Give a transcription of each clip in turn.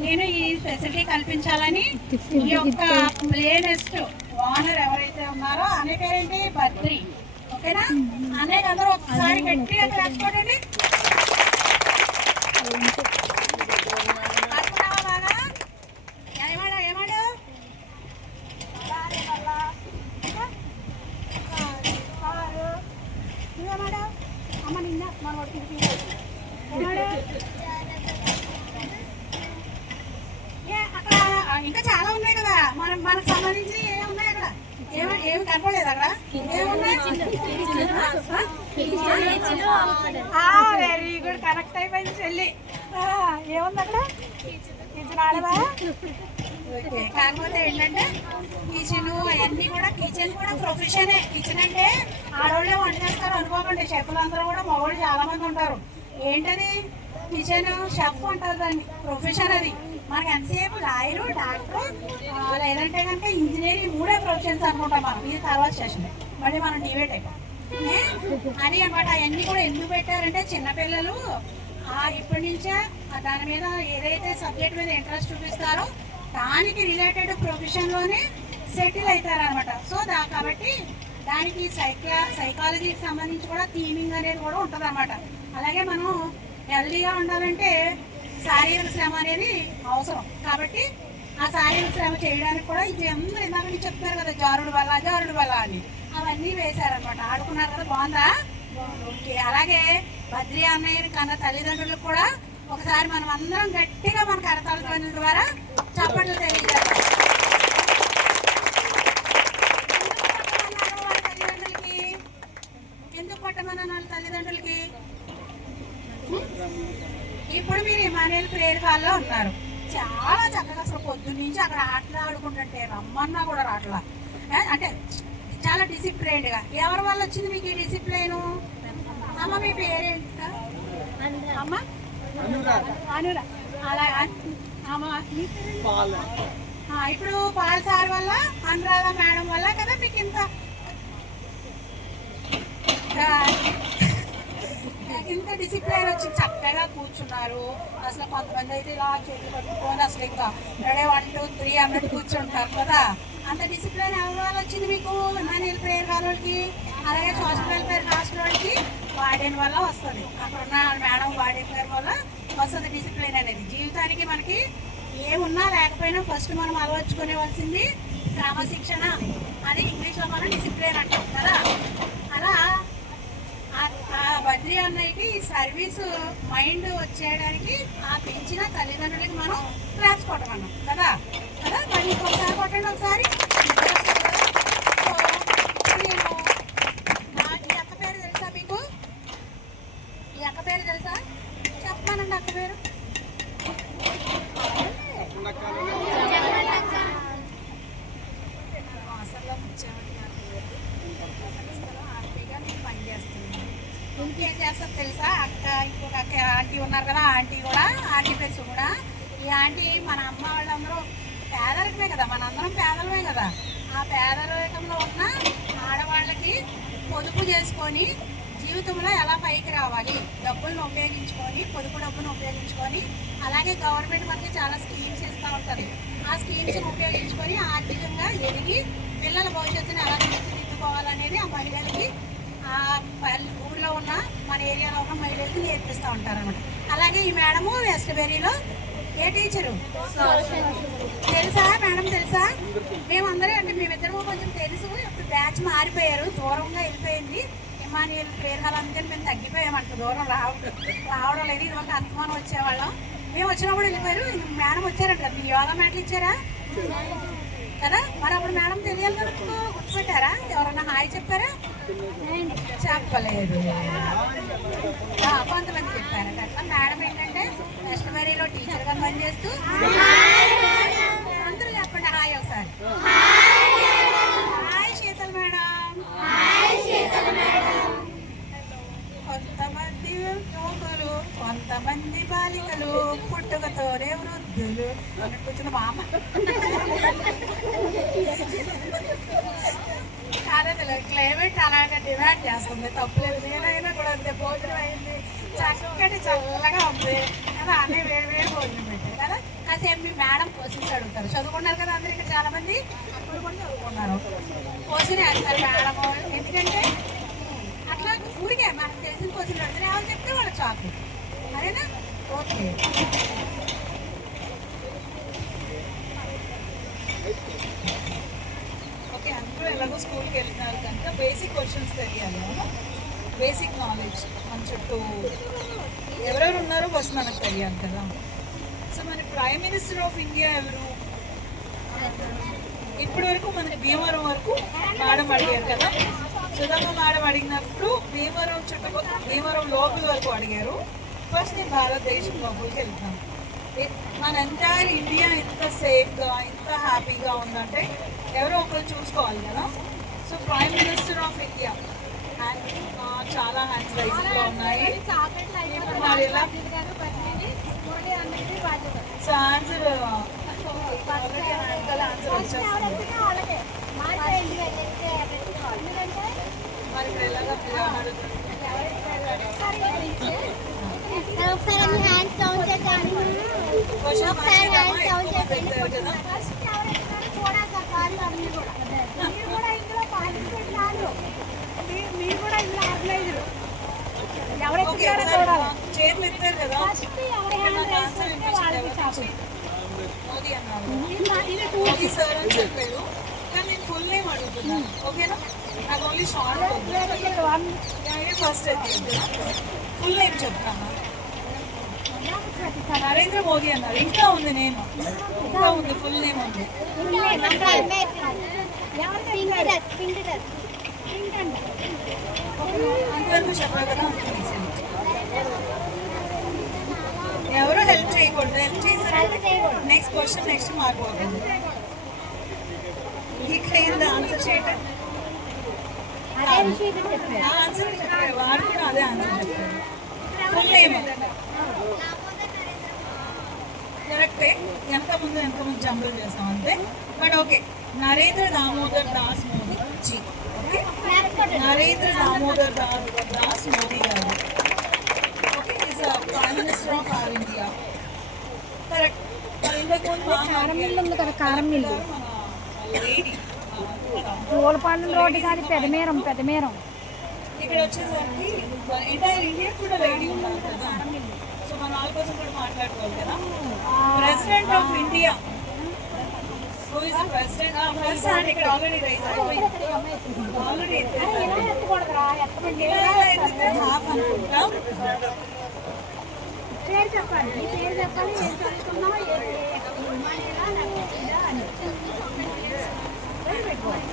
నేను ఈ ఫెసిలిటీ కల్పించాలని ఈ యొక్క ప్లేనెస్ట్ ఓనర్ ఎవరైతే ఉన్నారో అనే పేరేంటి బద్రి. ఓకేనా? అనే అందరూ ఒకసారి గట్టిగా క్లాస్ కొట్టండి. అమ్మ నిన్న మన వాడికి ఇది తీసేసి. ఏమాడు? ఏ, అక్కడ ఆ, ఇంకా చాలా ఉన్నాయి కదా మనం మనకు సంబంధించి ఏమున్నాయి అక్కడ? ఏమి ఏమి కనపడలేదు అక్కడ? ఏమున్నాయి వెరీ గుడ్. కనెక్ట్ అయిపోయింది చెల్లి. ఏముంది అక్కడ? కిచెన్ ఆడదా ఓకే. కాకపోతే ఏంటంటే కిచెన్ అవన్నీ కూడా కిచెన్ కూడా ప్రొఫెషనే. కిచెన్ అంటే ఆడవాళ్ళే వంట చేస్తారు అనుకోకండి షెఫ్లు అందరూ కూడా మగవాళ్ళు చాలా మంది ఉంటారు. ఏంటది? కిచెన్ షెఫ్ అంటారు దాన్ని. ప్రొఫెషన్ అది. మనకి ఎంతసేపు లాయరు డాక్టర్ లేదంటే కనుక ఇంజనీరింగ్ మూడే ప్రొఫెషన్స్ అనుకుంటాం మనం. ఇది తర్వాత సెషన్. మళ్ళీ మనం డివేట్ అయిపోతాం. అని అనమాట అవన్నీ కూడా ఎందుకు పెట్టారంటే చిన్నపిల్లలు ఇప్పటి నుంచే దాని మీద ఏదైతే సబ్జెక్ట్ మీద ఇంట్రెస్ట్ చూపిస్తారో దానికి రిలేటెడ్ ప్రొఫెషన్లోనే సెటిల్ అవుతారనమాట సో దా కాబట్టి దానికి సైక్లా సైకాలజీకి సంబంధించి కూడా థీమింగ్ అనేది కూడా ఉంటుంది అలాగే మనం హెల్దీగా ఉండాలంటే శారీరక శ్రమ అనేది అవసరం. కాబట్టి ఆ శారీరక శ్రమ చేయడానికి కూడా ఇది అందరూ ఇందాక నుంచి చెప్తున్నారు కదా జారుడు వల్ల జారుడు వల్ల అని. అవన్నీ వేశారనమాట ఆడుకున్నారు కదా బాగుందా? ఓకే. అలాగే బద్రి అన్నయ్యని కన్న తల్లిదండ్రులకు కూడా ఒకసారి మనం అందరం గట్టిగా మన కరతాల ద్వారా చప్పట్లు తెలియజేస్తాం ఎందుకు పట్టమన్నారు వాళ్ళ తల్లిదండ్రులకి ఎందుకు పట్టమన్నారు వాళ్ళ తల్లిదండ్రులకి ఇప్పుడు మీరు ఇమానుయల్ ప్రేయర్ హాల్లో ఉన్నారు చాలా చక్కగా అసలు పొద్దున్న నుంచి అక్కడ ఆటలు ఆడుకుంటుంటే రమ్మన్నా కూడా రాట్లా అంటే చాలా డిసిప్లైన్డ్గా. ఎవరి వల్ల వచ్చింది మీకు ఈ డిసిప్లైన్ అమ్మ మీ పేరేంట? అమ్మ? అనురా అలా అమ్మ ఇప్పుడు పాల్ సార్ వల్ల అనురాధ మేడం వల్ల కదా మీకు ఇంత ఇంత డిసిప్లైన్ వచ్చి చక్కగా కూర్చున్నారు. అసలు కొంతమంది అయితే ఇలా చెట్లు పట్టుకొని అసలు ఇంకా రెడీ వన్ టూ త్రీ అన్నట్టు కూర్చుంటారు కదా. అంత డిసిప్లిన్ ఎవరు వచ్చింది మీకు? నేను ప్రేయర్ వాళ్ళకి అలాగే సోషల్ వెల్ఫేర్ హాస్టల్ వాళ్ళకి వార్డెన్ వల్ల వస్తుంది. అక్కడ ఉన్న మేడం వాడిన గారి వల్ల వస్తుంది డిసిప్లిన్ అనేది. జీవితానికి మనకి ఏమున్నా లేకపోయినా ఫస్ట్ మనం అలవర్చుకునేవలసింది క్రమశిక్షణ. అది ఇంగ్లీష్లో మనం డిసిప్లిన్ అంటాం కదా. బద్రి అన్నయ్యకి ఈ సర్వీస్ మైండ్ వచ్చేయడానికి ఆ పెంచిన తల్లిదండ్రులకి మనం క్లాస్ కొట్టమన్నాం. కదా? కదా? మరి ఇంకొకసారి కొట్టండి ఒకసారి సో, నేను నా ఈ అక్క పేరు తెలుసా మీకు ఈ అక్క పేరు తెలుసా చెప్పమానండి అక్క పేరు హాస్టల్లో ముచ్చామని నాకు సంస్థలో ఆర్పీగా నేను పనిచేస్తున్నాను ఇంకేం చేస్తారు తెలుసా అక్క ఇంకొక అక్క ఆంటీ ఉన్నారు కదా ఆ ఆంటీ కూడా ఆంటీ పేరు కూడా ఈ ఆంటీ మన అమ్మ వాళ్ళందరూ పేదరికమే కదా మనందరం పేదలమే కదా ఆ పేదరికంలో ఉన్న ఆడవాళ్ళకి పొదుపు చేసుకొని జీవితంలో ఎలా పైకి రావాలి? డబ్బులను ఉపయోగించుకొని పొదుపు డబ్బును ఉపయోగించుకొని అలాగే గవర్నమెంట్ మనకి చాలా స్కీమ్స్ ఇస్తూ ఉంటుంది. ఆ స్కీమ్స్ని ఉపయోగించుకొని ఆర్థికంగా ఎదిగి పిల్లల భవిష్యత్తును ఎలా తీర్చిదిద్దుకోవాలనేది ఆ మహిళలకి ఆ పల్లె ఊళ్ళో ఉన్న మన ఏరియాలో ఉన్న మహిళలకి నేర్పిస్తూ ఉంటారనమాట అలాగే ఈ మేడము వెస్ట్ బెరీలో ఏ టీచరు తెలుసా? మేడం తెలుసా? మేమందరం అంటే మేమిద్దరము కొంచెం తెలుసు. ఇప్పుడు బ్యాచ్ మారిపోయారు. దూరంగా వెళ్ళిపోయింది. ఇమానియల్ ప్రేర్ హాల్ అందుకని మేము తగ్గిపోయామంట దూరం రావడం రావడం లేదు. ఇది ఒక అస్తమానం వచ్చేవాళ్ళం. మేము వచ్చినప్పుడు వెళ్ళిపోయారు. మేడం వచ్చారంట. మీ యోగా మ్యాట్లు ఇచ్చారా? కదా? మరి అప్పుడు మేడం తెలియాలి కదా గుర్తుపెట్టారా? ఎవరన్నా హాయ్ చెప్పారా? చెప్పలేదు. కొంతమంది చెప్పారు అట్లా మేడం ఏంటంటే కస్టమరీలో టీచర్గా పనిచేస్తూ అందరూ చెప్పండి హాయ్ ఒకసారి హాయ్ శీతల్ మేడం కొంతమంది యువకులు కొంతమంది బాలికలు పుట్టుకతోనే వృద్ధులు అని కూర్చున్న మా అమ్మ కాలేదు క్లైమేట్ అలాగే డిమాండ్ చేస్తుంది తప్పలేదు నేనైనా కూడా అంతే భోజనం అయింది చక్కటి చల్లగా ఉంది కదా అన్నీ వేడి వేడి భోజనం పెట్టారు కదా చాలా మంది అప్పుడు కూడా చదువుకున్నారు క్వశ్చన్ ఆన్సర్ మేడం ఎందుకంటే అట్లా ఊరికే మనకు తెలిసిన క్వశ్చన్ అడిగితే ఎవరు చెప్తే వాళ్ళ చాకు అదేనా ఓకే ఓకే అందరూ ఎలాగో స్కూల్కి వెళ్తున్నారు కనుక బేసిక్ క్వశ్చన్స్ తెలియాలి బేసిక్ నాలెడ్జ్ మన చుట్టూ ఎవరెవరు ఉన్నారో ఫస్ట్ మనకు తెలియాలి కదా. సో మన ప్రైమ్ మినిస్టర్ ఆఫ్ ఇండియా ఎవరు? ఇప్పటి వరకు మనకి భీమవరం వరకు మేడం అడిగారు కదా. సుధమ్మ మేడం అడిగినప్పుడు భీమవరం చుట్టుపక్కల భీమవరం లోపల వరకు అడిగారు. ఫస్ట్ నేను భారతదేశం లోపలికి వెళ్తాను మన ఎంటైర్ ఇండియా ఇంత సేఫ్గా ఇంత హ్యాపీగా ఉందంటే ఎవరో ఒకరు చూసుకోవాలి కదా. So prime minister of India చాలా హ్యాండ్స్ రైజ్గా ఉన్నాయి మరి ఎలా సో ఆన్సర్ ఆన్సర్ వచ్చేస్తుంది మరి ఇప్పుడు ఎలాగా క్వశ్చన్ ఒకసారి హ్యాండ్స్ డౌన్ పెట్టారు కదా మీరు కూడా ఇందులో ఆర్గనైజర్ ఎవరు ఓకే ఎక్కుతారో ఒకసారి చూడాలి చేతులు ఎత్తారు కదా ఫస్ట్ ఎవరి హ్యాండ్ నాకు రైజ్ ఆన్సర్ చేస్తే వాళ్ళకి టాప్ మోదీ సార్ అని చెప్పారు. కానీ నేను ఫుల్ నేమ్ అడుగుతున్నాను ఓకేనా నాకు only short first full name చెప్తాను? నరేంద్ర మోదీ అన్నారు. ఇంకా ఉంది నేను. ఇంకా ఉంది ఫుల్ నేమ్ ఉంది. అంతవరకు చెప్పాలి కదా? ఎవరు హెల్ప్ చేయకూడదు. హెల్ప్ చేశారంటే నెక్స్ట్ క్వశ్చన్ నెక్స్ట్ మార్క్ అవుతుంది ఇక్కడ ఏంది ఆన్సర్ చేయటం ఆన్సర్ చెప్పారు వాడు కూడా అదే ఆన్సర్ చెప్పారు ఫుల్ నేమ్ కరెక్టే వెనక ముందు వెనక ముందు జంబులు చేస్తాం అంతే? But okay Narendra Damodar Das Modi ji. Okay Narendra Damodar Das Das Modi గారు. లేడీ పూలపాలెం రోడ్డు కాదు పెదమేరం పెదమేరం ఇక్కడ వచ్చేసరికి ఎంటైర్ ఇండియా కూడా కదా. సో మన వాళ్ళ కోసం కూడా మాట్లాడుకోవాలి కదా. President of India already raise అయిపోయింది ఆల్రెడీ ఎలా ఎత్తకూడదురా ఎత్తమండి హాఫ్ అనుకుంటా పేరు చెప్పాలి నీ పేరు చెప్పాలి ఏం చదువుతున్నావు ఏ- ఏ- ఉమానేలా లేకపోతే ఇదా అని. పేరు పెట్టుకోవాలి.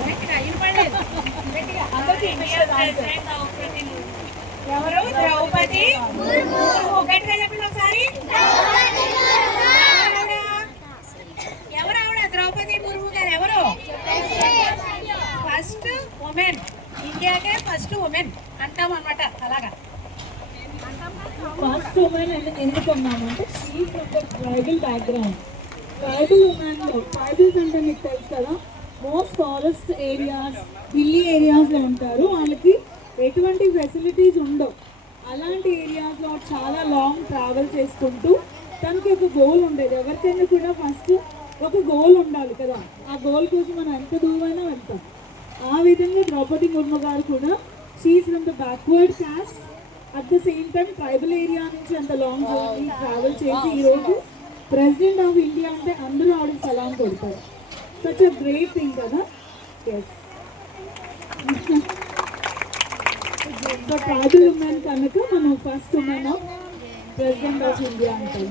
గట్టిగా, వినపడలేదు. గట్టిగా. ఎవరు ద్రౌపది ముర్ము. గట్టిగా చెప్పండి ఒకసారి ఎవరావిడ? ఎవరు ఆవిడ ద్రౌపది ముర్ము గారు ఎవరు ఫస్ట్ ఉమెన్. ఇండియాకే ఫస్ట్ ఉమెన్. అంటాం అనమాట అలాగా. ఫస్ట్ ఉమెన్ ఎందుకు ఉన్నామంటే she from the tribal background. Tribal ఉమెన్లో tribals అంటే మీకు తెలుసు కదా మోస్ట్ ఫారెస్ట్ ఏరియాస్ హిల్లీ ఏరియాస్లో ఉంటారు. వాళ్ళకి ఎటువంటి ఫెసిలిటీస్ ఉండవు. అలాంటి ఏరియాస్లో చాలా లాంగ్ ట్రావెల్ చేసుకుంటూ తనకి ఒక గోల్ ఉండేది. ఎవరికైనా కూడా ఫస్ట్ ఒక గోల్ ఉండాలి కదా. ఆ గోల్ కోసం మనం ఎంత దూరమైనా వెళ్తాం. ఆ విధంగా ద్రౌపది ముర్ము గారు కూడా she from the backward caste at the same time tribal area నుంచి అంత లాంగ్ జర్నీ ట్రావెల్ చేసి ఈరోజు ప్రెసిడెంట్ ఆఫ్ ఇండియా అంటే అందరూ ఆవిడకి సలాం కొడతారు. సచ్ అ గ్రేట్ థింగ్ కదా? ఎస్ సో ట్రైబల్ ఉమెన్ కనుక మనం first women of president of India అంటాం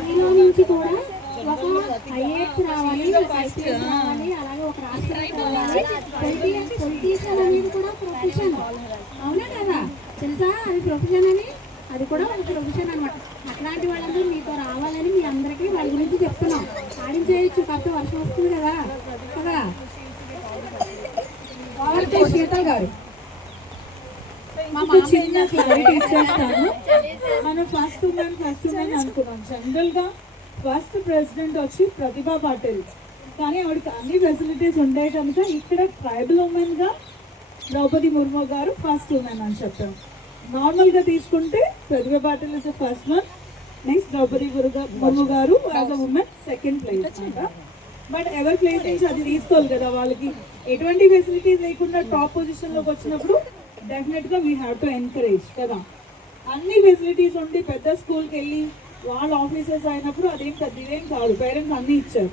మీలో నుంచి కూడా ఒక ఐఏఎస్ రావాలి ఒక ఐపీఎస్ రావాలి అలాగే ఒక రావాలి. పొలిటీషియన్ పొలిటీషియన్ అనేది కూడా ప్రొఫెషన్ అవునా కదా? తెలుసా? అది ప్రొఫెషన్ అని? అది కూడా ఒక ప్రొఫెషన్ అనమాట అట్లాంటి వాళ్ళందరూ మీతో రావాలని మీ అందరికీ వాళ్ళ గురించి చెప్తున్నాం. ఆడించేయచ్చు కాస్త వర్షం వస్తుంది కదా? కదా? సీత గారు. చిన్న క్లారిటీ ఇచ్చేస్తాను. మనం ఫస్ట్ ఉమెన్ ఫస్ట్ ఉమెన్ అనుకున్నాం. జనరల్గా ఫస్ట్ ప్రెసిడెంట్ వచ్చి ప్రతిభా పాటిల్. కానీ ఆవిడకి అన్ని ఫెసిలిటీస్ ఉంటాయి కనుక ఇక్కడ ట్రైబల్ ఉమెన్గా ద్రౌపది ముర్ము గారు ఫస్ట్ ఉమెన్ అని చెప్పాం. నార్మల్గా తీసుకుంటే Pratibha Patil is first one next Droupadi Murmu గారు as a women second place అంట బట్ ఎవరి ప్లేస్ నుంచి అది తీసుకోవాలి కదా వాళ్ళకి? ఎటువంటి ఫెసిలిటీస్ లేకుండా టాప్ పొజిషన్లోకి వచ్చినప్పుడు డెఫినెట్గా వీ హ్యావ్ టు ఎంకరేజ్ కదా. అన్ని ఫెసిలిటీస్ ఉండి పెద్ద స్కూల్కి వెళ్ళి వాళ్ళ ఆఫీసర్స్ అయినప్పుడు అదేం పెద్ద ఇదేం కాదు. పేరెంట్స్ అన్నీ ఇచ్చారు.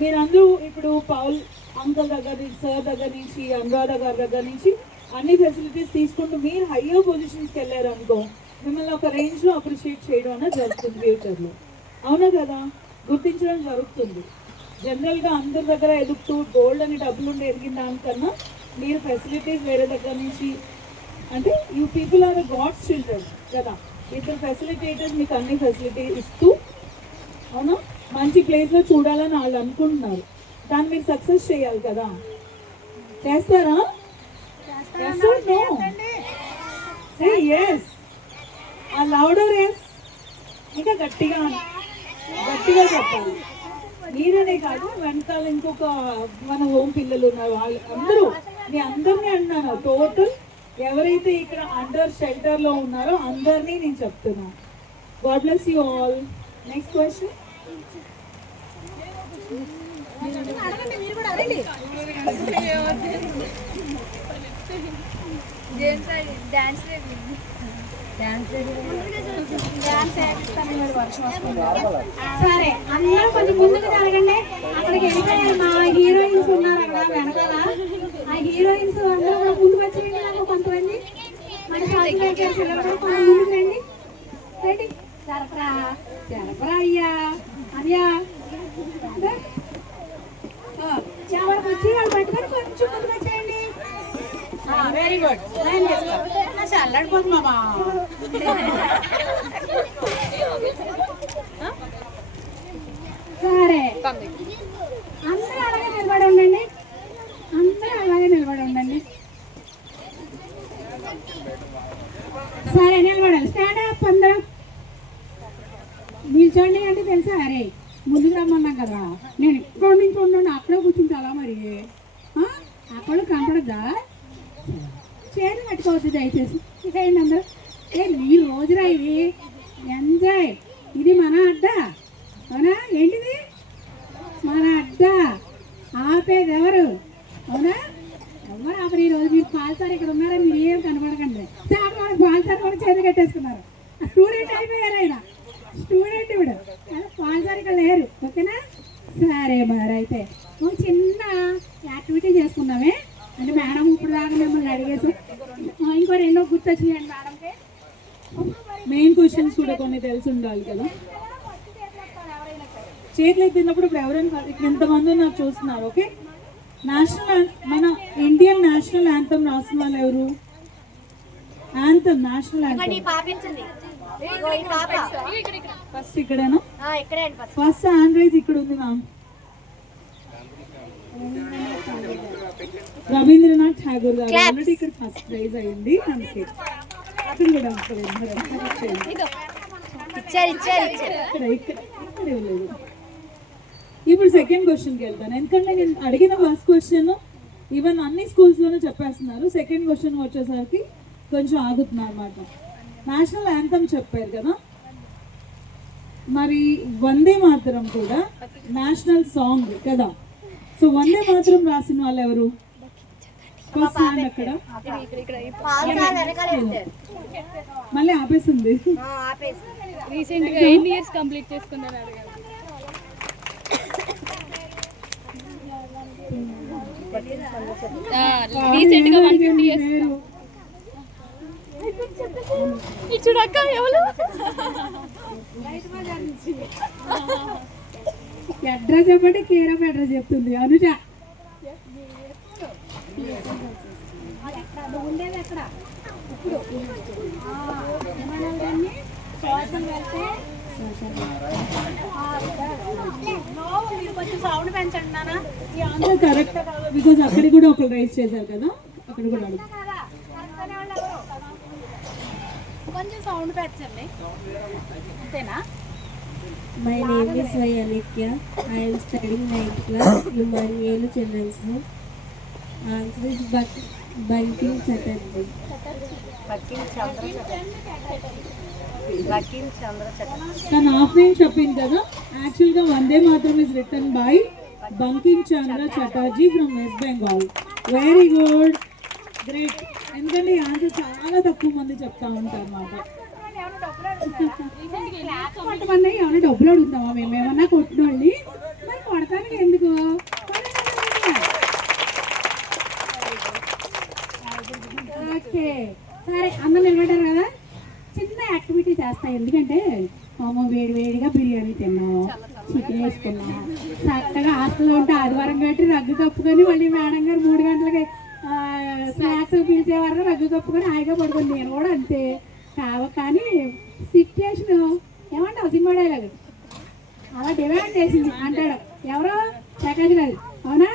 మీరందరూ ఇప్పుడు పౌల్ అంకల్ దగ్గర నుంచి సార్ దగ్గర నుంచి అనురాధ గారి దగ్గర నుంచి అన్ని ఫెసిలిటీస్ తీసుకుంటూ మీరు హయ్యర్ పొజిషన్స్కి వెళ్ళారు అనుకో మిమ్మల్ని ఒక రేంజ్లో అప్రిషియేట్ చేయడం అనేది జరుగుతుంది ఫ్యూచర్లో అవునా కదా? గుర్తించడం జరుగుతుంది. జనరల్గా అందరి దగ్గర ఎదుగుతూ గోల్డ్ అని డబ్బులు ఉండి ఎదిగిన దానికన్నా మీరు ఫెసిలిటీస్ వేరే దగ్గర నుంచి అంటే you people are God's children కదా? ఇద్దరు ఫెసిలిటేటర్స్ మీకు అన్ని ఫెసిలిటీ ఇస్తూ అవునా? మంచి ప్లేస్లో చూడాలని వాళ్ళు అనుకుంటున్నారు. దాన్ని మీరు సక్సెస్ చేయాలి కదా. చేస్తారా? yes. ఆ లౌడర్ ఎస్ ఇంకా గట్టిగా గట్టిగా చెప్పాలి. మీరనే కాదు వెనకాల ఇంకొక మన హోమ్ పిల్లలు ఉన్నారు వాళ్ళు అందరూ మీ అందరినీ అన్నాను. టోటల్ ఎవరైతే ఇక్కడ అండర్ షెల్టర్లో ఉన్నారో అందరినీ నేను చెప్తున్నా. God bless you all next question సరే అందరూ కొంచెం ముందుకు జరగండి. అక్కడికి వెళ్ళిపోయారు మా హీరోయిన్స్ ఉన్నారు అక్కడ వెనకాల. ఆ హీరోయిన్స్ అందరూ కూడా ముందుకు వచ్చి నాకు కొంతమంది మన షాపింగ్ కొంచెం ముందుకు రండి రండి. జరపరా జరపరా అయ్యా. అయ్యా చివరికి వచ్చి వాళ్ళు పట్టుకొని కొంచెం ముందుకు వచ్చేయండి. వెరీ గుడ్ చల్లడిపోతుంది మామా సరే. అందరూ అలాగే నిలబడి ఉండండి. అందరూ అలాగే నిలబడి ఉండండి. సరే నిలబడాలి. స్టాండ్ అప్ అందరూ. నిల్చోండి అంటే తెలుసా? అరే ముందుకు రమ్మన్నాం కదా. నేను ఇక్కడ నుంచి ఉన్నాను అక్కడే కూర్చుంటాలా మరి? అక్కడ కనపడద్దా? చేరు కట్టుకోవద్దు దయచేసి. చేయండి అందరూ? ఏ నీ రోజురా ఇది ఎంజాయ్ ఇది మన అడ్డా. అవునా ఏంటిది మన అడ్డా ఆపేది ఎవరు అవునా ఎవరు ఆపరు ఈ రోజు మీరు పాల్సార్ ఇక్కడ ఉన్నారా మీరు ఏం కనపడకండి చాలా మంది పాల్సార్ కూడా చేతి కట్టేసుకున్నారు స్టూడెంట్ అయిపోయారు ఆయన స్టూడెంట్ ఇప్పుడు పాల్సార్ ఇక్కడ లేరు ఓకేనా సరే మరి అయితే ఒక చిన్న యాక్టివిటీ చేసుకున్నామే అంటే మేడం ఇప్పుడు దాకా మిమ్మల్ని అడిగేసి ఆ, ఇంకో రెండో గుర్తొచ్చినాయండి మేడంకి మెయిన్ క్వశ్చన్స్ కూడా కొన్ని తెలిసి ఉండాలి కదా చేతులు ఎత్తినప్పుడు ఇప్పుడు ఎవరైనా కాదు, ఇక్కడ ఎంతమంది ఉన్నారు చూస్తున్నారు ఓకే? నేషనల్ మన ఇండియన్ నేషనల్ యాంథమ్ రాసిన వాళ్ళు ఎవరు యాంథమ్ నేషనల్ యాంథమ్ ఫస్ట్ ఇక్కడేనా? ఇక్కడే ఫస్ట్ హ్యాండ్ రైజ్ ఇక్కడ ఉంది మ్యామ్ రవీంద్రనాథ్ ఠాగూర్ గారు ఆల్రెడీ ఇక్కడ ఫస్ట్ ప్రైజ్ అయింది అందుకే. అక్కడ కూడా ఇక్కడ ఇక్కడ ఇక్కడ ఇవ్వలేదు ఇప్పుడు సెకండ్ క్వశ్చన్కి వెళ్తాను. ఎందుకంటే నేను అడిగిన ఫస్ట్ క్వశ్చన్ ఈవెన్ అన్ని స్కూల్స్లోనే చెప్పేస్తున్నారు. సెకండ్ క్వశ్చన్ వచ్చేసరికి కొంచెం ఆగుతున్నారు అనమాట నేషనల్ యాంథమ్ చెప్పారు కదా? మరి వందే మాతరం కూడా నేషనల్ సాంగ్ కదా? సో వందే మాతరం రాసిన వాళ్ళు ఎవరు? అక్కడ. మళ్ళీ ఆపేసింది. రీసెంట్గా ఎన్ని ఇయర్స్ కంప్లీట్ చేసుకున్నారు రీసెంట్గా వన్ ఫిఫ్టీ ఇయర్స్ పేరు చూడక్క ఎవరు? అడ్రస్ చెప్పండి కేర్ ఆఫ్ అడ్రస్ చెప్తుంది. అనుజ ఉండేది అక్కడ ఇప్పుడు సోషల్ మీరు కొంచెం సౌండ్ పెంచండి నానా కరెక్ట్ బికాజ్ అక్కడ కూడా ఒకరు రైస్ చేశారు కదా అక్కడ కూడా కొంచెం sound my name is Y Anitya I'm studying ninth class యుమానియలు children's home answer is బక్ బంకింగ్ చటర్జీ బకింగ్ చటర్జీ తన హాఫ్ నేమ్ చెప్పింది కదా. యాక్చువల్గా Vande Mataram is written by Bankim Chandra Chatterjee from West Bengal very good great ఎందుకంటే ఈ ఆన్సర్ చాలా తక్కువ మంది చెప్తా ఉంటారు కొంతమంది ఏమైనా డబ్బులు అడుగుతామా మేము ఏమన్నా కొట్టిన వాళ్ళని మరి కొడతానికి ఎందుకు ఓకే సరే అందరూ నిలబడ్డారు కదా చిన్న యాక్టివిటీ చేస్తా ఎందుకంటే మామ వేడి వేడిగా బిర్యానీ తిన్నాం చికెన్ వేసుకున్నాం చక్కగా హాస్టల్లో ఉంటే ఆదివారం కట్టి రగ్గు కప్పుకొని మళ్ళీ మేడం గారు మూడు గంటలకి స్నాక్స్ పిలిచే వరకు రగ్గు కప్పుకొని హాయిగా పడుకుంది నేను కూడా అంతే కావ కానీ సిట్యుయేషన్ ఏమంటావు సినిమా డైలాగ్ అలా డిమాండ్ చేసింది అంటాడు ఎవరో ప్రకాష్ గారు అవునా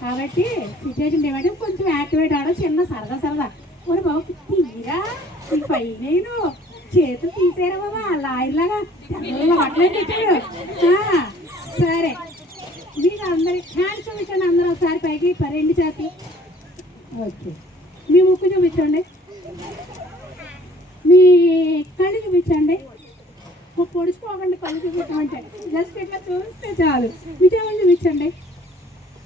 కాబట్టి సిచ్యువేషన్ డిమాండ్ కొంచెం యాక్టివేట్ అవడం చిన్న సరదా సరదా ఓరి బాబు తీరా ఈ పై నేను చేతులు తీసేరా బాబా లాయర్లాగా తెల్లగా బట్టలు పెట్టాడు ఆ, సరే మీకు అందరి హ్యాండ్స్ చూపించండి అందరూ ఒకసారి పైకి ప- రెండు చేతులు ఓకే మీ ముక్కు చూపించండి మీ కళ్ళు చూపించండి ఒక పొడుచుకోకండి కళ్ళు చూపించమంటే జస్ట్ ఇట్లా చూస్తే చాలు విజయవాడ చూపించండి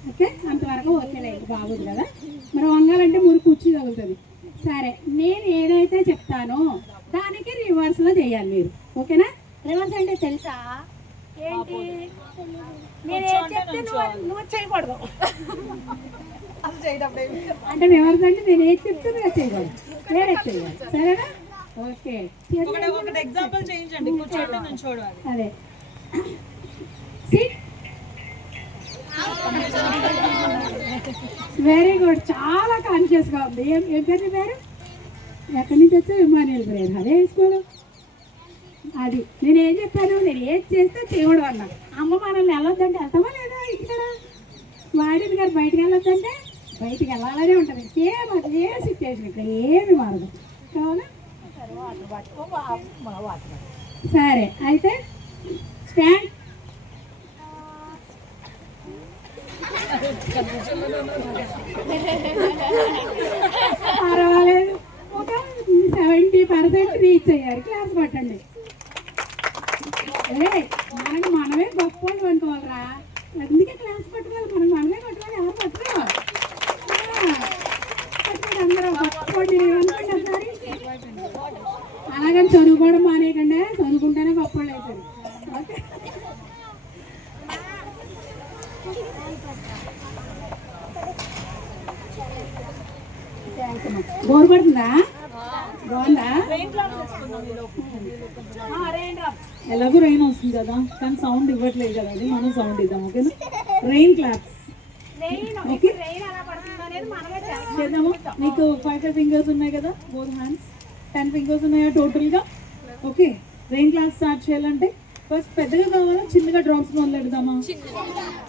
ఓకే? అంతవరకు ఓకేలే బాగుంది కదా మరి వంగాలంటే మురికి కుర్చీ తగులుతుంది సరే నేను ఏదైతే చెప్తానో దానికి రివర్స్లో చేయాలి మీరు ఓకేనా రివర్స్ అంటే తెలుసా ఏంటి నేను ఏం చెప్తే నువ్వు నువ్వు చేయకూడదు అసలు చేయదప్పుడే అంటే రివర్స్ అంటే నేను ఏది చెప్తే మీరు చేయకూడదు వేరే చేయాలి సరేనా ఓకే ఒకటి ఎగ్జాంపుల్ చేయించండి కూర్చోండి నేను చూడాలి అదే సిట్ వెరీ గుడ్ చాలా కాన్షియస్గా ఉంది ఏం ఏం పేరు నీ పేరు ఎక్కడి నుంచి వచ్చా ఇమానియల్ బ్రెయిన్ అదే స్కూల్ అది నేను ఏం చెప్పాను నేను ఏది చేస్తే చేయకూడదు అన్నా అమ్మ మనల్ని వెళ్ళొద్దంటే వెళ్తామా లేదా ఇక్కడ వాడింది గారు బయటకు వెళ్ళొద్దంటే బయటికి వెళ్ళాలనే ఉంటుంది. సేమ్ అదే సిచ్యువేషన్ ఇక్కడ ఏమి మారదు. కావాలా సరే అయితే స్టాండ్. పర్వాలేదు. ఒక సెవెంటీ పర్సెంట్ రీచ్ అయ్యారు. క్లాస్ పట్టండి. మనకి మనమే గొప్ప అనుకోవాలరా. అందుకే క్లాస్ పట్టుకోవాలి మనం మనమే పట్టుకోవాలి ఎవరు పట్టుకో ఆ, పట్టుకోండి అనుకోండి ఒకసారి అలాగని చదువుకోవడం మానేయకండి చదువుకుంటేనే గొప్ప వాళ్ళు అవుతారు. ఓకే. బోర్ పడుతుందా బాగుందా? ఎలాగో రెయిన్ వస్తుంది కదా కానీ సౌండ్ ఇవ్వట్లేదు కదా అది మనం సౌండ్ ఇద్దాం ఓకేనా రెయిన్ క్లాప్స్ ఓకే చేద్దాము? నీకు ఫైవ్ ఫైవ్ ఫింగర్స్ ఉన్నాయి కదా బోత్ హ్యాండ్స్ టెన్ ఫింగర్స్ ఉన్నాయా టోటల్గా ఓకే రెయిన్ క్లాస్ స్టార్ట్ చేయాలంటే ఫస్ట్ పెద్దగా కావాలా చిన్నగా డ్రాప్స్ మొదలు పెడదామా?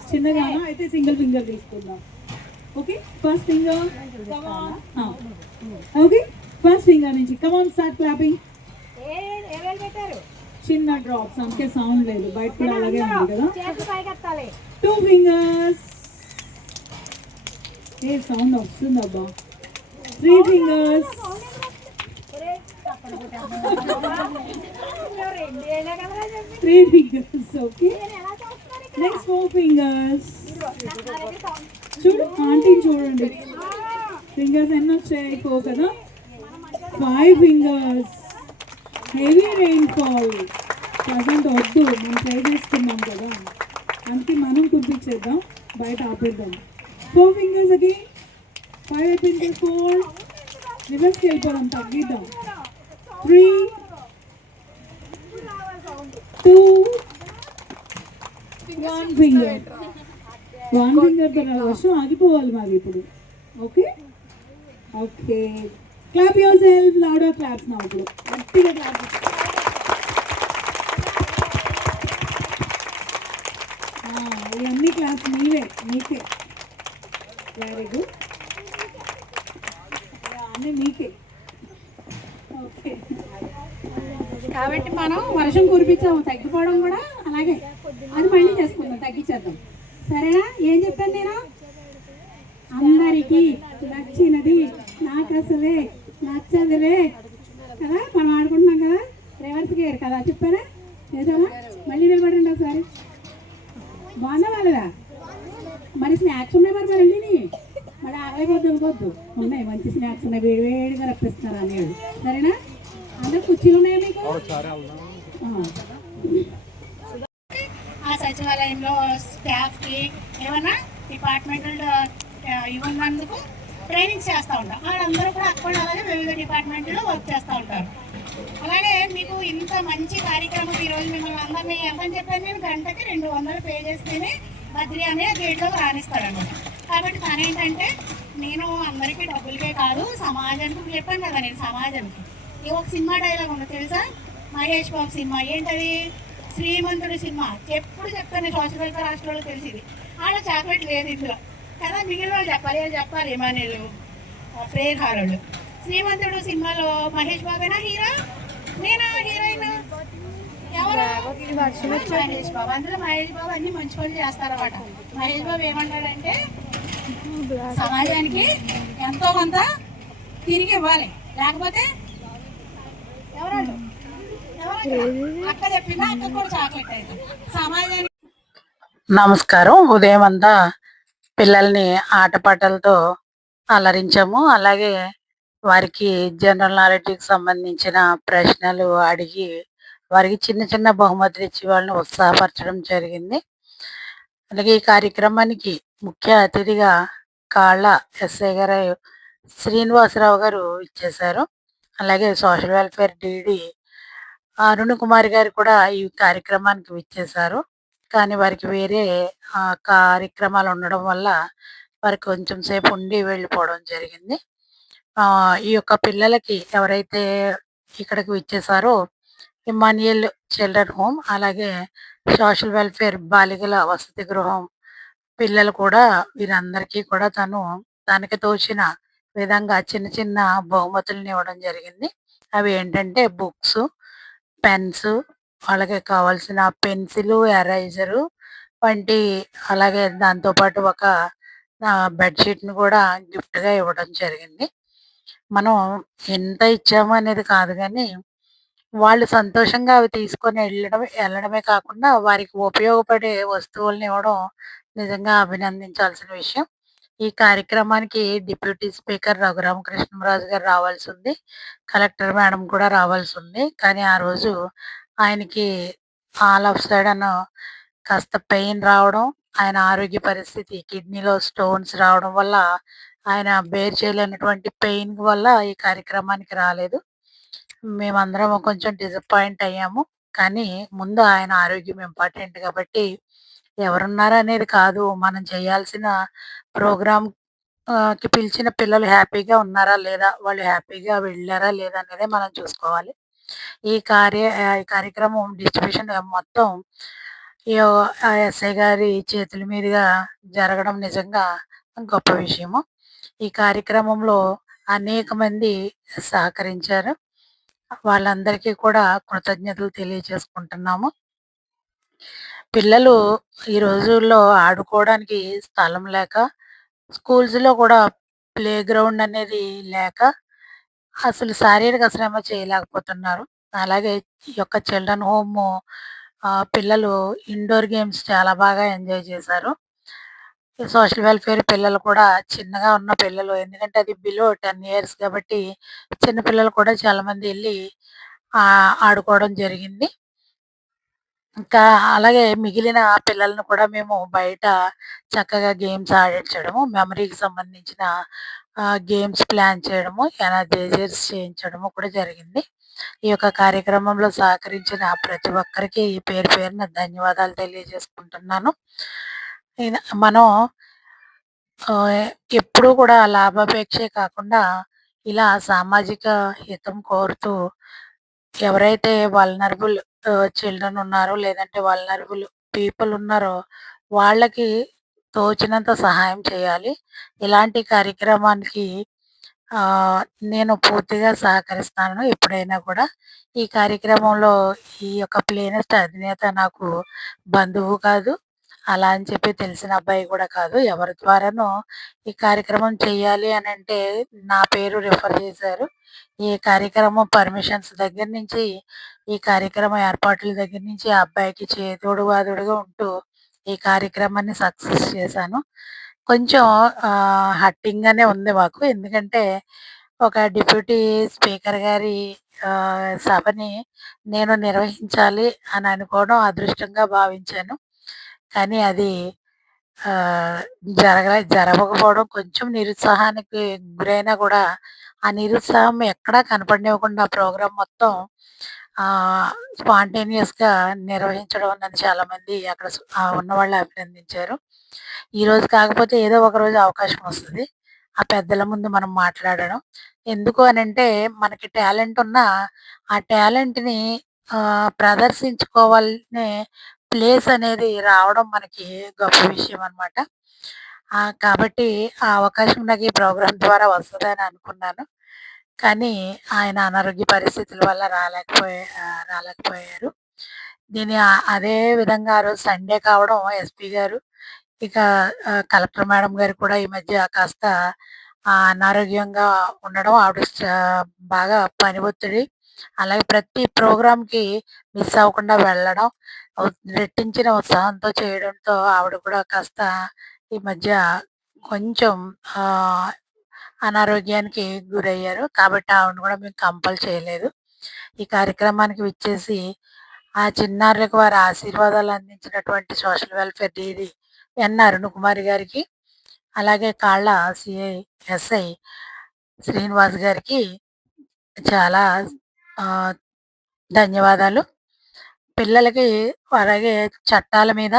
చిన్నగా అయితే సింగిల్ ఫింగర్ తీసుకుందాం. Okay first finger okay first finger నుంచి కమాన్ స్టార్ట్ క్లాపింగ్ పెట్టారు? చిన్న డ్రాప్స్ అందుకే సౌండ్ లేదు. బయట కూడా అలాగే ఉంది కదా? టూ ఫింగర్స్ ఏ సౌండ్ వస్తుంది? అబ్బా three fingers three fingers okay next four fingers చూడు ఆంటీ చూడండి. ఫింగర్స్ ఎన్ని వచ్చాయి ఫోర్ కదా? Five fingers heavy rainfall present వద్దు మనం ట్రై చేసుకున్నాం కదా. అందుకే మనం కుట్టించేద్దాం బయట ఆపేద్దాం. ఫోర్ ఫింగర్స్ అది ఫైవ్ అయిపోయింది ఫోర్ రివర్స్కి వెళ్ళిపోదాం తగ్గిద్దాం three two one finger one finger తర్వాత వర్షం ఆగిపోవాలి మాది ఇప్పుడు. Okay okay clap yourself louder claps నా ఇప్పుడు గట్టిగా క్లాప్ ఇవన్నీ క్లాప్స్ మీవే మీకే వెరీ గుడ్ అన్నీ మీకే కాబట్టి మనం వర్షం కురిపించాము తగ్గిపోవడం కూడా అలాగే. అది మళ్ళీ చేసుకుందాం తగ్గించేద్దాం. సరేనా? ఏం చెప్పాను నేను? అందరికీ నచ్చినది నాకు అసలే. నచ్చదులే కదా మనం ఆడుకుంటున్నాం కదా? రివర్స్ గేర్ కదా చెప్పారా? చేసామా మళ్ళీ నిలబడండి ఒకసారి. బాగుందా వాళ్ళదా మరి స్నాక్స్ ఉన్నాయి మరి మరి వెళ్ళి మరి ఆగలేకపోద్దు అనుకోవద్దు. ఉన్నాయి మంచి స్నాక్స్ ఉన్నాయి. వేడి వేడిగా రప్పిస్తున్నారు అనేవి సరేనా? అందరు కుర్చీలు ఉన్నాయా మీకు? ఆ. ఆ సచివాలయంలో స్టాఫ్కి ఏమన్నా డిపార్ట్మెంటల్ ఇవ్వనందుకు ట్రైనింగ్ చేస్తూ ఉంటాం. వాళ్ళందరూ కూడా అక్కడ అలాగే వివిధ డిపార్ట్మెంట్లో వర్క్ చేస్తూ ఉంటారు. అలాగే మీకు ఇంత మంచి కార్యక్రమం ఈరోజు మిమ్మల్ని అందరినీ ఎంతని చెప్పాను నేను గంటకి రెండు వందలు పే చేస్తేనే బద్రి అనే గేట్లోకి రాణిస్తాడనమాట కాబట్టి తనేంటంటే నేను అందరికీ డబ్బులకే కాదు సమాజానికి చెప్పాను కదా నేను సమాజానికి. ఇది ఒక సినిమా డైలాగ్ ఉంది తెలుసా? మహేష్ బాబు సినిమా. ఏంటది? శ్రీమంతుడు సినిమా. ఎప్పుడు చెప్తాను సోషల్ వెల్ఫేర్ హాస్టల్లో తెలిసింది. వాళ్ళ చాక్లెట్ లేదు ఇందులో. కదా మిగిలిన వాళ్ళు చెప్పాలి వాళ్ళు చెప్పాలి ఏమనేలు ప్రేయర్ హారోళ్ళు శ్రీమంతుడు సినిమాలో మహేష్ బాబేనా హీరో? నేనా హీరోయిన్? ఎవరు? మహేష్ బాబు. అందులో మహేష్ బాబు అన్ని మంచి పనులు చేస్తారన్నమాట. మహేష్ బాబు ఏమంటాడంటే సమాజానికి ఎంతో కొంత తిరిగి ఇవ్వాలి. లేకపోతే ఎవరండి అక్క చెప్పిందా? అక్క కూడా చాక్లెట్ అయితే. సమాజానికి నమస్కారం. ఉదయం అంతా పిల్లల్ని ఆటపాటలతో అలరించాము. అలాగే వారికి జనరల్ నాలెడ్జ్కి సంబంధించిన ప్రశ్నలు అడిగి వారికి చిన్న చిన్న బహుమతులు ఇచ్చి వాళ్ళని ఉత్సాహపరచడం జరిగింది. అలాగే ఈ కార్యక్రమానికి ముఖ్య అతిథిగా కాళ్ళ ఎస్ఐ గారు శ్రీనివాసరావు గారు ఇచ్చేశారు. అలాగే social welfare DD Arun Kumar గారు కూడా ఈ కార్యక్రమానికి ఇచ్చేశారు కానీ వారికి వేరే కార్యక్రమాలు ఉండడం వల్ల వారికి కొంచెం సేపు ఉండి వెళ్ళిపోవడం జరిగింది. ఈ యొక్క పిల్లలకి ఎవరైతే ఇక్కడికి ఇచ్చేసారో ఇమానియల్ చిల్డ్రన్ హోమ్ అలాగే సోషల్ వెల్ఫేర్ బాలికల వసతి గృహం పిల్లలు కూడా వీరందరికీ కూడా తను తనకి తోచిన విధంగా చిన్న చిన్న బహుమతులను ఇవ్వడం జరిగింది. అవి ఏంటంటే బుక్స్ పెన్స్ వాళ్ళకి కావాల్సిన పెన్సిల్ ఎరైజరు వంటి అలాగే దాంతోపాటు ఒక బెడ్షీట్ని కూడా గిఫ్ట్గా ఇవ్వడం జరిగింది. మనం ఎంత ఇచ్చాము అనేది కాదు కానీ వాళ్ళు సంతోషంగా అవి తీసుకొని వెళ్ళడం వెళ్ళడమే కాకుండా వారికి ఉపయోగపడే వస్తువులను ఇవ్వడం నిజంగా అభినందించాల్సిన విషయం. ఈ కార్యక్రమానికి డిప్యూటీ స్పీకర్ రఘురామకృష్ణరాజు గారు రావాల్సి ఉంది. కలెక్టర్ మేడం కూడా రావాల్సి ఉంది. కానీ ఆ రోజు ఆయనకి ఆల్ ఆఫ్ సడన్ కాస్త పెయిన్ రావడం ఆయన ఆరోగ్య పరిస్థితి కిడ్నీలో స్టోన్స్ రావడం వల్ల ఆయన బేర్ చేయలేనటువంటి పెయిన్ వల్ల ఈ కార్యక్రమానికి రాలేదు. మేమందరం కొంచెం డిసప్పాయింట్ అయ్యాము. కానీ ముందు ఆయన ఆరోగ్యం ఇంపార్టెంట్ కాబట్టి ఎవరున్నారు అనేది కాదు. మనం చేయాల్సిన ప్రోగ్రామ్కి పిలిచిన పిల్లలు హ్యాపీగా ఉన్నారా లేదా వాళ్ళు హ్యాపీగా వెళ్ళారా లేదా అనేది మనం చూసుకోవాలి. ఈ కార్య ఈ కార్యక్రమం డిస్ట్రిబ్యూషన్ మొత్తం ఈ ఎస్ఐ గారి చేతుల మీదుగా జరగడం నిజంగా గొప్ప విషయము. ఈ కార్యక్రమంలో అనేక మంది సహకరించారు. వాళ్ళందరికీ కూడా కృతజ్ఞతలు తెలియజేసుకుంటున్నాము పిల్లలు ఈ రోజుల్లో ఆడుకోవడానికి స్థలం లేక స్కూల్స్లో కూడా ప్లే గ్రౌండ్ అనేది లేక అసలు శారీరక శ్రమ చేయలేకపోతున్నారు. అలాగే ఈ యొక్క చిల్డ్రన్ హోమ్ పిల్లలు ఇండోర్ గేమ్స్ చాలా బాగా ఎంజాయ్ చేశారు. సోషల్ వెల్ఫేర్ పిల్లలు కూడా చిన్నగా ఉన్న పిల్లలు ఎందుకంటే అది బిలో టెన్ ఇయర్స్ కాబట్టి చిన్న పిల్లలు కూడా చాలా మంది వెళ్ళి ఆడుకోవడం జరిగింది. ఇంకా అలాగే మిగిలిన పిల్లలను కూడా మేము బయట చక్కగా గేమ్స్ ఆడించడము మెమరీకి సంబంధించిన గేమ్స్ ప్లాన్ చేయడము ఎనర్జైజర్స్ చేయించడము కూడా జరిగింది. ఈ యొక్క కార్యక్రమంలో సహకరించిన ప్రతి ఒక్కరికి ఈ పేరు పేరున ధన్యవాదాలు తెలియజేసుకుంటున్నాను. మనం ఎప్పుడూ కూడా లాభాపేక్షే కాకుండా ఇలా సామాజిక హితం కోరుతూ ఎవరైతే వల్నరబుల్ చిల్డ్రన్ ఉన్నారో లేదంటే వల్నరబుల్ పీపుల్ ఉన్నారో వాళ్ళకి తోచినంత సహాయం చేయాలి ఇలాంటి కార్యక్రమానికి నేను పూర్తిగా సహకరిస్తాను ఎప్పుడైనా కూడా. ఈ కార్యక్రమంలో ఈ యొక్క ప్లేనెస్ట్ అధినేత నాకు బంధువు కాదు. అలా అని చెప్పి తెలిసిన అబ్బాయి కూడా కాదు. ఎవరి ద్వారానో ఈ కార్యక్రమం చేయాలి అని అంటే నా పేరు రిఫర్ చేశారు. ఈ కార్యక్రమం పర్మిషన్స్ దగ్గర నుంచి, ఈ కార్యక్రమం ఏర్పాట్ల దగ్గర నుంచి ఆ అబ్బాయికి చేదోడు వాదుడుగా ఉంటూ ఈ కార్యక్రమాన్ని సక్సెస్ చేశాను. కొంచెం హట్టింగ్గానే ఉంది మాకు. ఎందుకంటే ఒక డిప్యూటీ స్పీకర్ గారి సభని నేను నిర్వహించాలి అని అనుకోవడం అదృష్టంగా భావించాను. కానీ అది జరగ జరగకపోవడం కొంచెం నిరుత్సాహానికి గురైనా కూడా, ఆ నిరుత్సాహం ఎక్కడా కనపడనివ్వకుండా ప్రోగ్రాం మొత్తం స్పాంటేనియస్‌గా నిర్వహించడం నన్ను చాలామంది అక్కడ ఉన్న వాళ్ళు అభినందించారు. ఈరోజు కాకపోతే ఏదో ఒక రోజు అవకాశం వస్తుంది ఆ పెద్దల ముందు మనం మాట్లాడడం. ఎందుకు అనంటే మనకి టాలెంట్ ఉన్నా, ఆ టాలెంట్‌ని ప్రదర్శించుకోవాలనే ప్లేస్ అనేది రావడం మనకి గొప్ప విషయం అనమాట. కాబట్టి ఆ అవకాశం నాకు ఈ ప్రోగ్రాం ద్వారా వస్తుందని అనుకున్నాను. కానీ ఆయన అనారోగ్య పరిస్థితుల వల్ల రాలేకపోయా రాలేకపోయారు. దీని అదే విధంగా ఆ రోజు సండే కావడం ఎస్పీ గారు, ఇక కలెక్టర్ మేడం గారు కూడా ఈ మధ్య కాస్త అనారోగ్యంగా ఉండడం ఆవిడ బాగా పని ఒత్తిడి, అలాగే ప్రతి ప్రోగ్రామ్‌కి మిస్ అవ్వకుండా వెళ్ళడం, రెట్టించిన ఉత్సాహంతో చేయడంతో ఆవిడ కూడా కాస్త ఈ మధ్య కొంచెం అనారోగ్యానికి గురయ్యారు. కాబట్టి ఆవిడని కూడా మేము కంపల్ చేయలేదు. ఈ కార్యక్రమానికి విచ్చేసి ఆ చిన్నారులకు వారి ఆశీర్వాదాలు అందించినటువంటి social welfare DD N. Arunakumari గారికి, అలాగే కాళ్ళ సిఐ ఎస్ఐ శ్రీనివాస్ గారికి చాలా ధన్యవాదాలు. పిల్లలకి అలాగే చట్టాల మీద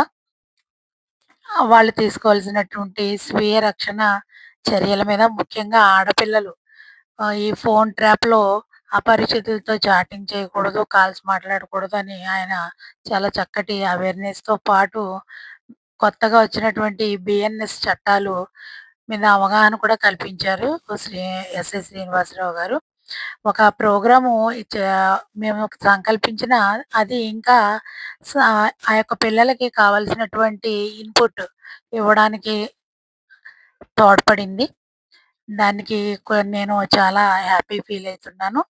వాళ్ళు తీసుకోవాల్సినటువంటి స్వీయ రక్షణ చర్యల మీద ముఖ్యంగా ఆడపిల్లలు ఈ ఫోన్ ట్రాప్‌లో అపరిచితులతో చాటింగ్ చేయకూడదు, కాల్స్ మాట్లాడకూడదు అని ఆయన చాలా చక్కటి అవేర్‌నెస్‌తో పాటు కొత్తగా వచ్చినటువంటి బిఎన్ఎస్ చట్టాలు మీద అవగాహన కూడా కల్పించారు. శ్రీ ఎస్ఐ శ్రీనివాసరావు గారు. ఒక ప్రోగ్రాము మేము సంకల్పించిన అది ఇంకా ఆ యొక్క పిల్లలకి కావాల్సినటువంటి ఇన్‌పుట్ ఇవ్వడానికి తోడ్పడింది. దానికి నేను చాలా హ్యాపీ ఫీల్ అవుతున్నాను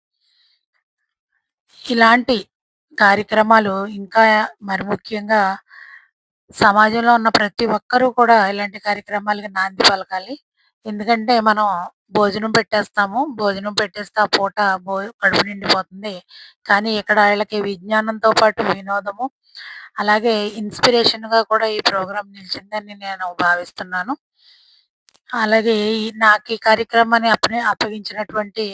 ఇలాంటి కార్యక్రమాలు ఇంకా మరి ముఖ్యంగా సమాజంలో ఉన్న ప్రతి ఒక్కరూ కూడా ఇలాంటి కార్యక్రమాలకి నాంది పలకాలి. ఎందుకంటే మనం భోజనం పెట్టేస్తాము. భోజనం పెట్టేస్తే ఆ పూట భో కడుపు నిండిపోతుంది. కానీ ఇక్కడ వీళ్ళకి విజ్ఞానంతో పాటు వినోదము, అలాగే ఇన్‌స్పిరేషన్‌గా కూడా ఈ ప్రోగ్రాం నిలిచిందని నేను భావిస్తున్నాను. అలాగే ఈ నాకు ఈ కార్యక్రమాన్ని అప్పని అప్పగించినటువంటి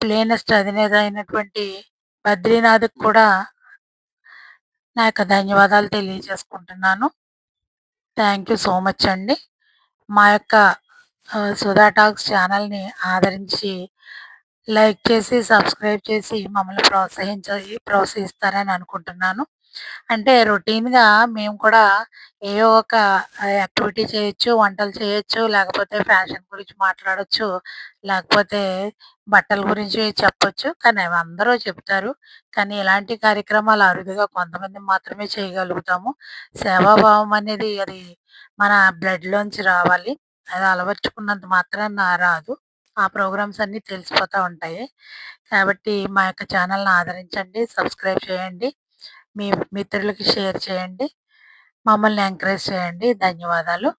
ప్లేనెస్ట్ అధినేత అయినటువంటి బద్రీనాథ్‌కి కూడా నా యొక్క ధన్యవాదాలు తెలియజేసుకుంటున్నాను. థ్యాంక్ యూ సో మచ్ అండి. మా యొక్క సుధా టాక్స్ ఛానల్‌ని ఆదరించి, లైక్ చేసి, సబ్స్క్రైబ్ చేసి మమ్మల్ని ప్రోత్సహించ ప్రోత్సహిస్తారని అనుకుంటున్నాను. అంటే రొటీన్‌గా మేము కూడా ఏ ఒక యాక్టివిటీ చేయొచ్చు, వంటలు చేయొచ్చు, లేకపోతే ఫ్యాషన్ గురించి మాట్లాడొచ్చు, లేకపోతే బట్టల గురించి చెప్పొచ్చు. కానీ అవి అందరూ చెప్తారు. కానీ ఇలాంటి కార్యక్రమాలు అరుదుగా కొంతమంది మాత్రమే చేయగలుగుతాము. సేవాభావం అనేది అది మన బ్లడ్‌లోంచి రావాలి. అది అలవర్చుకున్నంత మాత్రాన రాదు. ఆ ప్రోగ్రామ్స్ అన్నీ తెలిసిపోతా ఉంటాయి. కాబట్టి మా యొక్క ఛానల్‌ని ఆదరించండి, సబ్స్క్రైబ్ చేయండి. మీ మిత్రులకి షేర్ చేయండి. మమ్మల్ని ఎంకరేజ్ చేయండి. ధన్యవాదాలు.